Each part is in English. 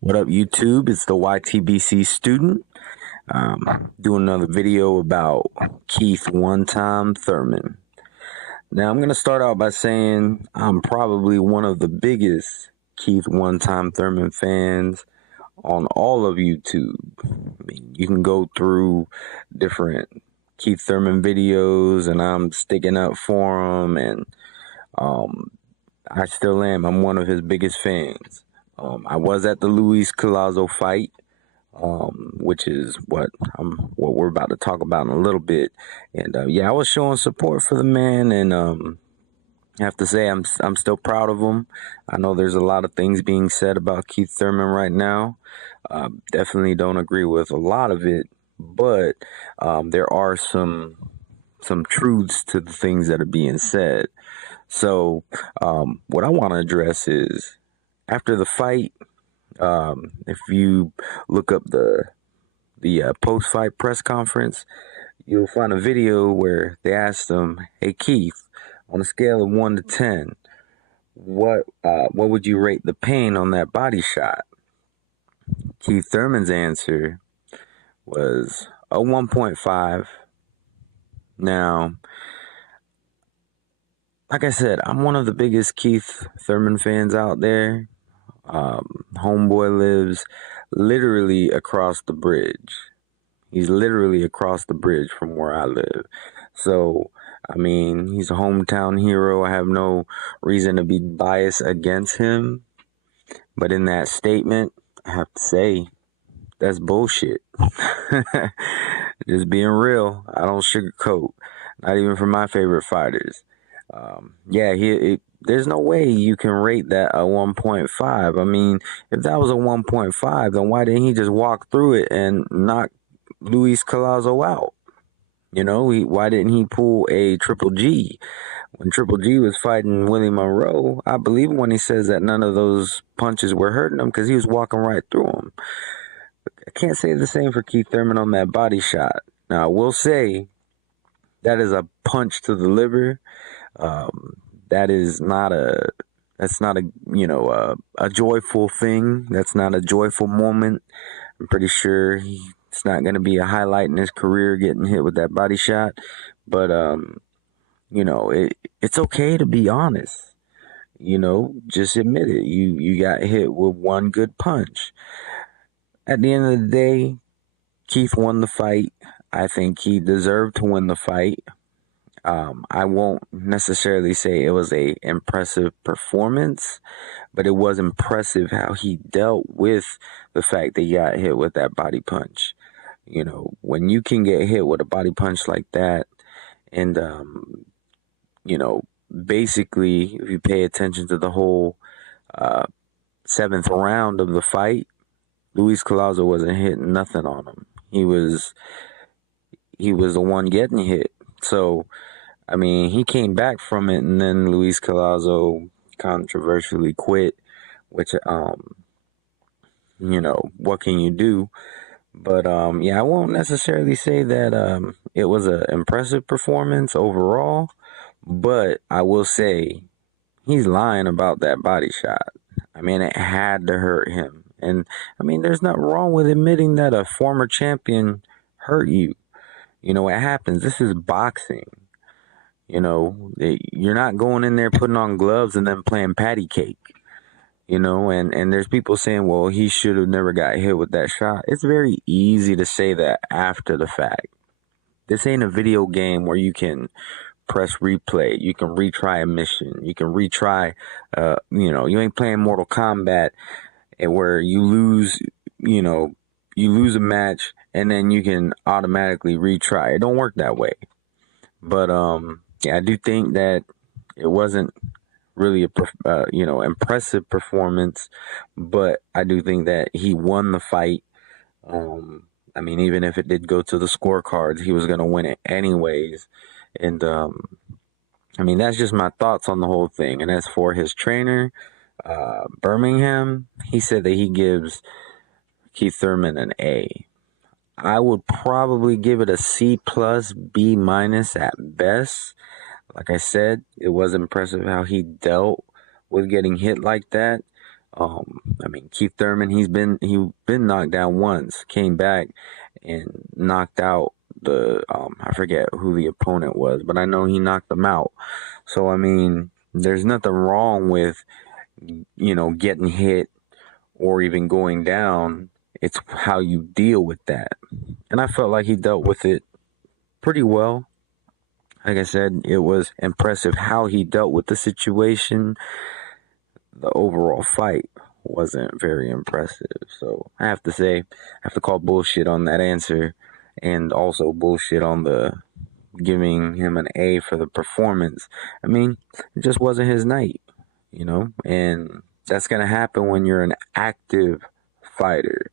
What up, YouTube? It's the YTBC student. Doing another video about Keith One Time Thurman. Now, I'm going to start out by saying I'm probably one of the biggest Keith One Time Thurman fans on all of YouTube. I mean, you can go through different Keith Thurman videos, and I'm sticking up for him, and I still am. I'm one of his biggest fans. I was at the Luis Collazo fight, which is what we're about to talk about in a little bit. And I was showing support for the man, and I have to say I'm still proud of him. I know there's a lot of things being said about Keith Thurman right now. Definitely don't agree with a lot of it, but there are some truths to the things that are being said. So what I want to address is after the fight. If you look up the post-fight press conference, you'll find a video where they asked him, "Hey Keith, on a scale of 1 to 10, what would you rate the pain on that body shot?" Keith Thurman's answer was a 1.5. Now, like I said, I'm one of the biggest Keith Thurman fans out there. Homeboy lives literally across the bridge. He's literally across the bridge from where I live. So, I mean, he's a hometown hero. I have no reason to be biased against him. But in that statement, I have to say, that's bullshit. Just being real. I don't sugarcoat. Not even for my favorite fighters. There's no way you can rate that a 1.5. I mean, if that was a 1.5, then why didn't he just walk through it and knock Luis Collazo out? You know, why didn't he pull a Triple G? When Triple G was fighting Willie Monroe, I believe when he says that none of those punches were hurting him because he was walking right through them. I can't say the same for Keith Thurman on that body shot. Now, I will say that is a punch to the liver. That's not a joyful thing. That's not a joyful moment. I'm pretty sure it's not going to be a highlight in his career getting hit with that body shot. But, it's okay to be honest. Just admit it. You got hit with one good punch. At the end of the day, Keith won the fight. I think he deserved to win the fight. I won't necessarily say it was a impressive performance, but it was impressive how he dealt with the fact that he got hit with that body punch. When you can get hit with a body punch like that, and basically, if you pay attention to the whole seventh round of the fight, Luis Collazo wasn't hitting nothing on him. He was the one getting hit. So, I mean, he came back from it, and then Luis Collazo controversially quit, which, what can you do? But, I won't necessarily say that it was an impressive performance overall, but I will say he's lying about that body shot. I mean, it had to hurt him. And, I mean, there's nothing wrong with admitting that a former champion hurt you. It happens. This is boxing. You're not going in there putting on gloves and then playing patty cake. And there's people saying, well, he should have never got hit with that shot. It's very easy to say that after the fact. This ain't a video game where you can press replay. You can retry a mission. You can retry, you ain't playing Mortal Kombat and where you lose a match and then you can automatically retry. It don't work that way. But, I do think that it wasn't really a impressive performance, but I do think that he won the fight. I mean, even if it did go to the scorecards, he was going to win it anyways. And, I mean, that's just my thoughts on the whole thing. And as for his trainer, Birmingham, he said that he gives Keith Thurman an A. I would probably give it a C plus, B minus at best. Like I said, it was impressive how he dealt with getting hit like that. I mean, Keith Thurman, he been knocked down once, came back and knocked out I forget who the opponent was, but I know he knocked them out. So I mean, there's nothing wrong with, getting hit or even going down. It's how you deal with that. And I felt like he dealt with it pretty well. Like I said, it was impressive how he dealt with the situation. The overall fight wasn't very impressive. So I have to say, I have to call bullshit on that answer, and also bullshit on the giving him an A for the performance. I mean, it just wasn't his night, and that's going to happen when you're an active fighter.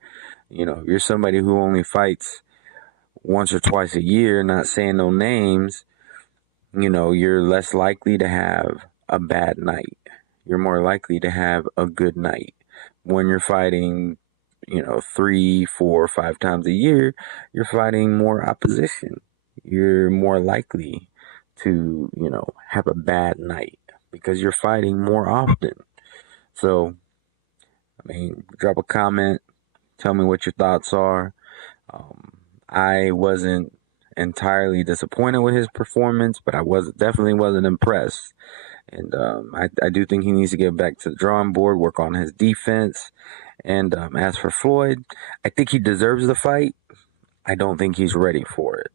You're somebody who only fights once or twice a year, not saying no names. You're less likely to have a bad night. You're more likely to have a good night. When you're fighting, 3, 4, 5 times a year, you're fighting more opposition. You're more likely to, have a bad night because you're fighting more often. So, I mean, drop a comment, tell me what your thoughts are. I wasn't entirely disappointed with his performance, but I definitely wasn't impressed. And I do think he needs to get back to the drawing board, work on his defense. And as for Floyd, I think he deserves the fight. I don't think he's ready for it.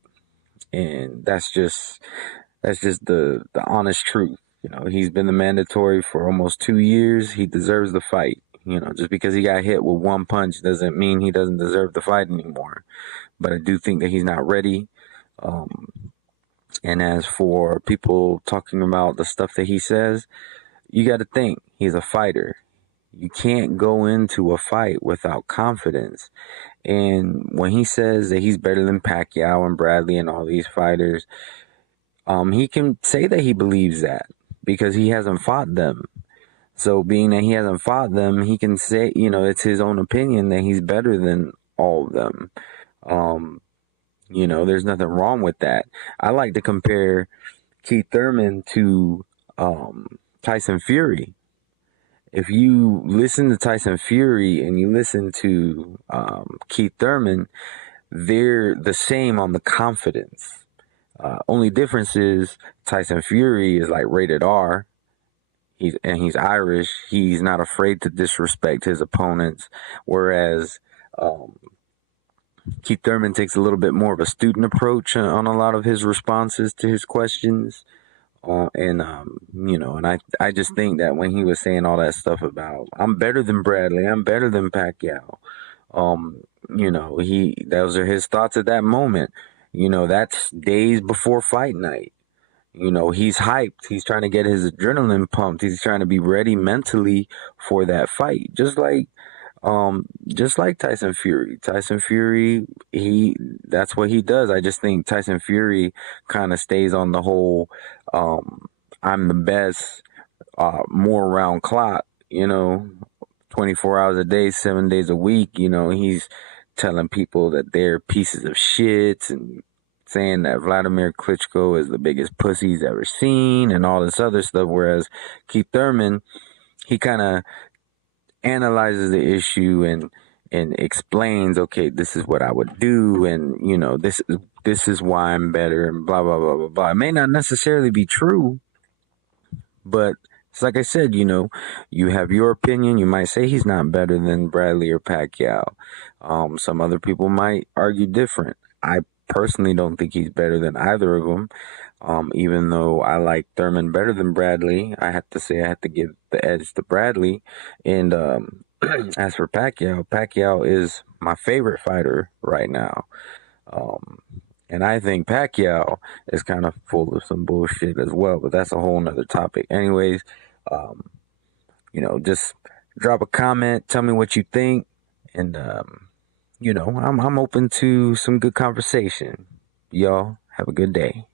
And that's just the honest truth. He's been the mandatory for almost 2 years. He deserves the fight. Just because he got hit with one punch doesn't mean he doesn't deserve the fight anymore. But I do think that he's not ready. And as for people talking about the stuff that he says, you got to think he's a fighter. You can't go into a fight without confidence. And when he says that he's better than Pacquiao and Bradley and all these fighters, he can say that he believes that because he hasn't fought them. So being that he hasn't fought them, he can say, it's his own opinion that he's better than all of them. There's nothing wrong with that. I like to compare Keith Thurman to Tyson Fury. If you listen to Tyson Fury and you listen to Keith Thurman, they're the same on the confidence. Only difference is Tyson Fury is like rated R. He's Irish. He's not afraid to disrespect his opponents, whereas Keith Thurman takes a little bit more of a student approach on a lot of his responses to his questions. And I just think that when he was saying all that stuff about, I'm better than Bradley, I'm better than Pacquiao, those are his thoughts at that moment. That's days before fight night. He's hyped. He's trying to get his adrenaline pumped. He's trying to be ready mentally for that fight. Just like Tyson Fury. Tyson Fury, that's what he does. I just think Tyson Fury kind of stays on the whole, I'm the best, more around clock, 24 hours a day, 7 days a week. He's telling people that they're pieces of shit and saying that Vladimir Klitschko is the biggest pussy he's ever seen and all this other stuff. Whereas Keith Thurman, he kind of analyzes the issue and explains, okay, this is what I would do, and this is why I'm better, and blah blah blah blah blah. It may not necessarily be true, but it's like I said, you have your opinion. You might say he's not better than Bradley or Pacquiao. Some other people might argue different. I personally don't think he's better than either of them. Even though I like Thurman better than Bradley, I have to say I have to give the edge to Bradley. And as for Pacquiao, Pacquiao is my favorite fighter right now. And I think Pacquiao is kind of full of some bullshit as well, but that's a whole nother topic. Anyways, just drop a comment, tell me what you think, and I'm open to some good conversation. Y'all have a good day.